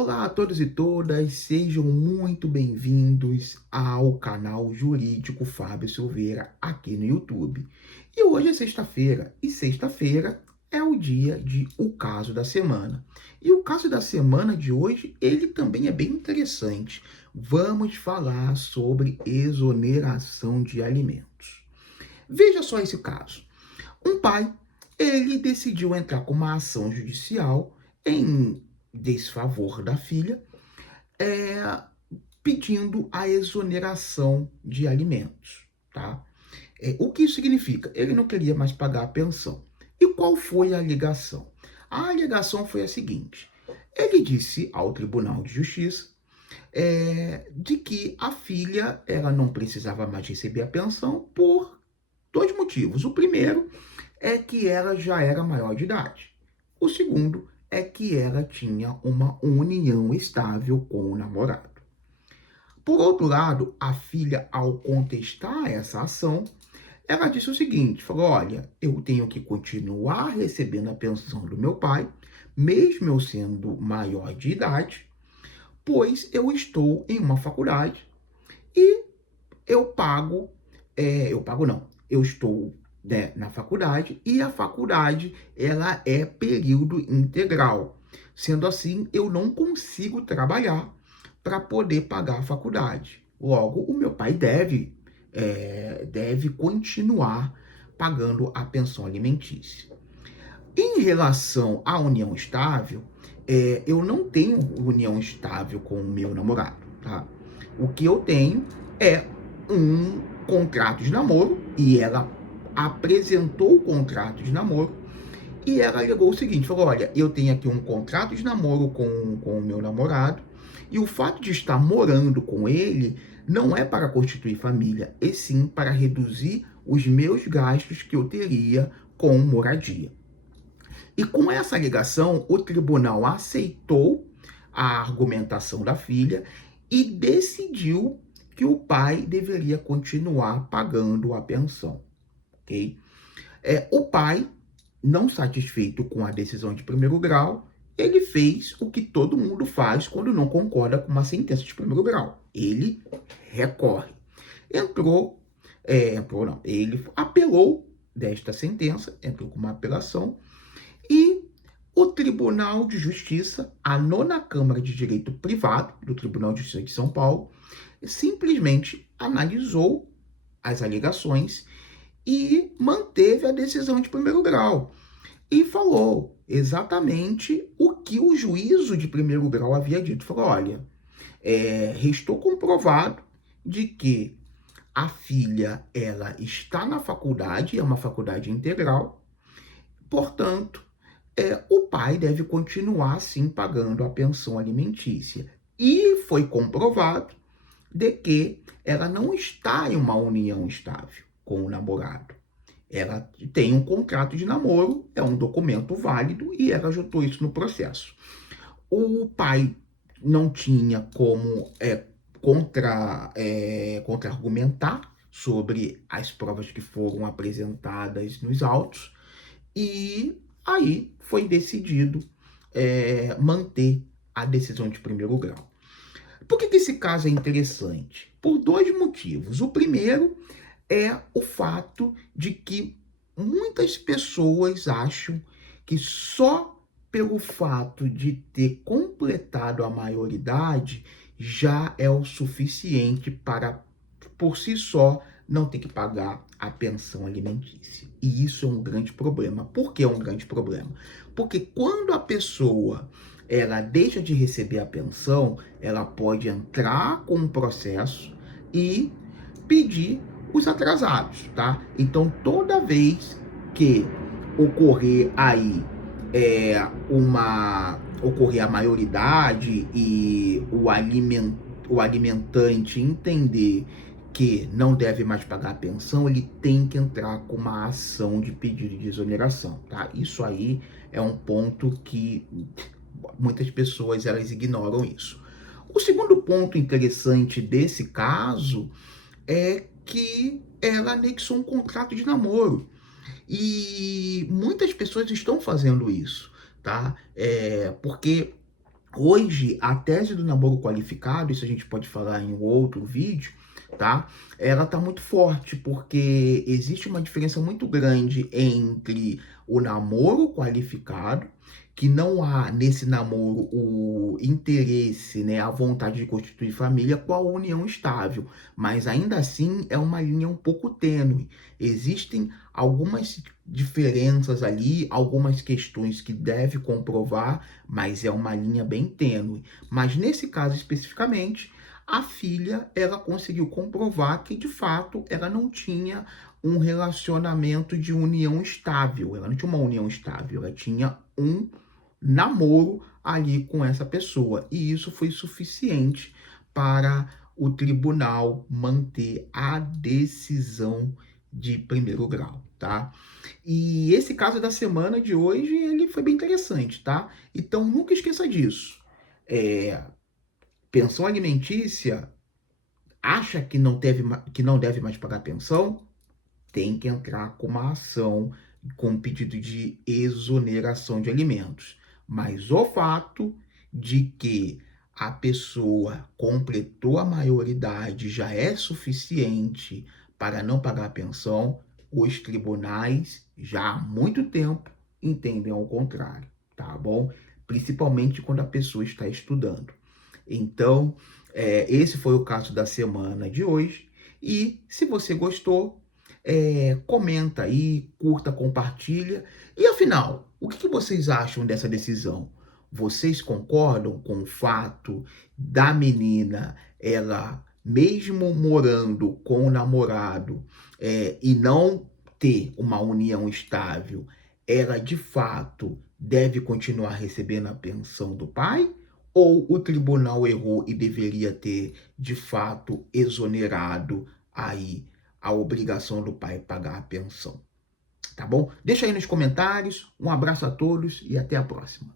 Olá a todos e todas, sejam muito bem-vindos ao canal Jurídico Fábio Silveira aqui no YouTube. E hoje é sexta-feira, e sexta-feira é o dia de O Caso da Semana. E o caso da semana de hoje, ele também é bem interessante. Vamos falar sobre exoneração de alimentos. Veja só esse caso. Um pai, ele decidiu entrar com uma ação judicial em desfavor da filha, é, pedindo a exoneração de alimentos, tá? O que isso significa? Ele não queria mais pagar a pensão. E qual foi a alegação? A alegação foi a seguinte: ele disse ao Tribunal de Justiça de que a filha ela não precisava mais receber a pensão por dois motivos. O primeiro é que ela já era maior de idade. O segundo é que ela tinha uma união estável com o namorado. Por outro lado, a filha, ao contestar essa ação, ela disse o seguinte, falou, olha, eu tenho que continuar recebendo a pensão do meu pai, mesmo eu sendo maior de idade, pois eu estou em uma faculdade e eu pago, eu pago não, eu estou, né, na faculdade e a faculdade ela é período integral. Sendo assim, eu não consigo trabalhar para poder pagar a faculdade. Logo, o meu pai deve continuar pagando a pensão alimentícia. Em relação à união estável, eu não tenho união estável com o meu namorado, tá? O que eu tenho é um contrato de namoro e ela apresentou o contrato de namoro e ela alegou o seguinte, falou, olha, eu tenho aqui um contrato de namoro com o meu namorado e o fato de estar morando com ele não é para constituir família, e sim para reduzir os meus gastos que eu teria com moradia. E com essa alegação, o tribunal aceitou a argumentação da filha e decidiu que o pai deveria continuar pagando a pensão, ok? O pai, não satisfeito com a decisão de primeiro grau, ele fez o que todo mundo faz quando não concorda com uma sentença de primeiro grau. Ele recorre. Ele apelou desta sentença, entrou com uma apelação e o Tribunal de Justiça, a nona Câmara de Direito Privado do Tribunal de Justiça de São Paulo, simplesmente analisou as alegações e manteve a decisão de primeiro grau e falou exatamente o que o juízo de primeiro grau havia dito. Falou, olha, restou comprovado de que a filha ela está na faculdade, é uma faculdade integral, portanto, o pai deve continuar, sim, pagando a pensão alimentícia. E foi comprovado de que ela não está em uma união estável com o namorado. Ela tem um contrato de namoro, é um documento válido e ela juntou isso no processo. O pai não tinha como contra-argumentar sobre as provas que foram apresentadas nos autos e aí foi decidido manter a decisão de primeiro grau. Por que esse caso é interessante? Por dois motivos. O primeiro é o fato de que muitas pessoas acham que só pelo fato de ter completado a maioridade já é o suficiente para, por si só, não ter que pagar a pensão alimentícia. E isso é um grande problema. Por que é um grande problema? Porque quando a pessoa ela deixa de receber a pensão, ela pode entrar com um processo e pedir os atrasados, tá? Então, toda vez que ocorrer aí ocorrer a maioridade e o alimentante entender que não deve mais pagar a pensão, ele tem que entrar com uma ação de pedido de exoneração, tá? Isso aí é um ponto que muitas pessoas elas ignoram isso. O segundo ponto interessante desse caso é que ela anexou um contrato de namoro. E muitas pessoas estão fazendo isso, tá? Porque Hoje, a tese do namoro qualificado, isso a gente pode falar em um outro vídeo, tá? Ela tá muito forte, porque existe uma diferença muito grande entre o namoro qualificado, que não há nesse namoro o interesse, né, a vontade de constituir família, com a união estável, mas ainda assim é uma linha um pouco tênue. Existem algumas diferenças ali, algumas questões que deve comprovar, mas é uma linha bem tênue. Mas nesse caso especificamente, a filha, ela conseguiu comprovar que de fato ela não tinha um relacionamento de união estável, ela não tinha uma união estável, ela tinha um namoro ali com essa pessoa, e isso foi suficiente para o tribunal manter a decisão de primeiro grau, tá? E esse caso da semana de hoje, ele foi bem interessante, tá? Então, nunca esqueça disso. Pensão alimentícia, acha que não deve mais pagar pensão? Tem que entrar com uma ação com pedido de exoneração de alimentos. Mas o fato de que a pessoa completou a maioridade já é suficiente para não pagar a pensão, os tribunais já há muito tempo entendem ao contrário, tá bom? Principalmente quando a pessoa está estudando. Então, esse foi o caso da semana de hoje. E se você gostou, comenta aí, curta, compartilha. E afinal, o que vocês acham dessa decisão? Vocês concordam com o fato da menina, ela, mesmo morando com o namorado, e não ter uma união estável, ela de fato deve continuar recebendo a pensão do pai? Ou o tribunal errou e deveria ter, de fato, exonerado aí a obrigação do pai pagar a pensão? Tá bom? Deixa aí nos comentários. Um abraço a todos e até a próxima.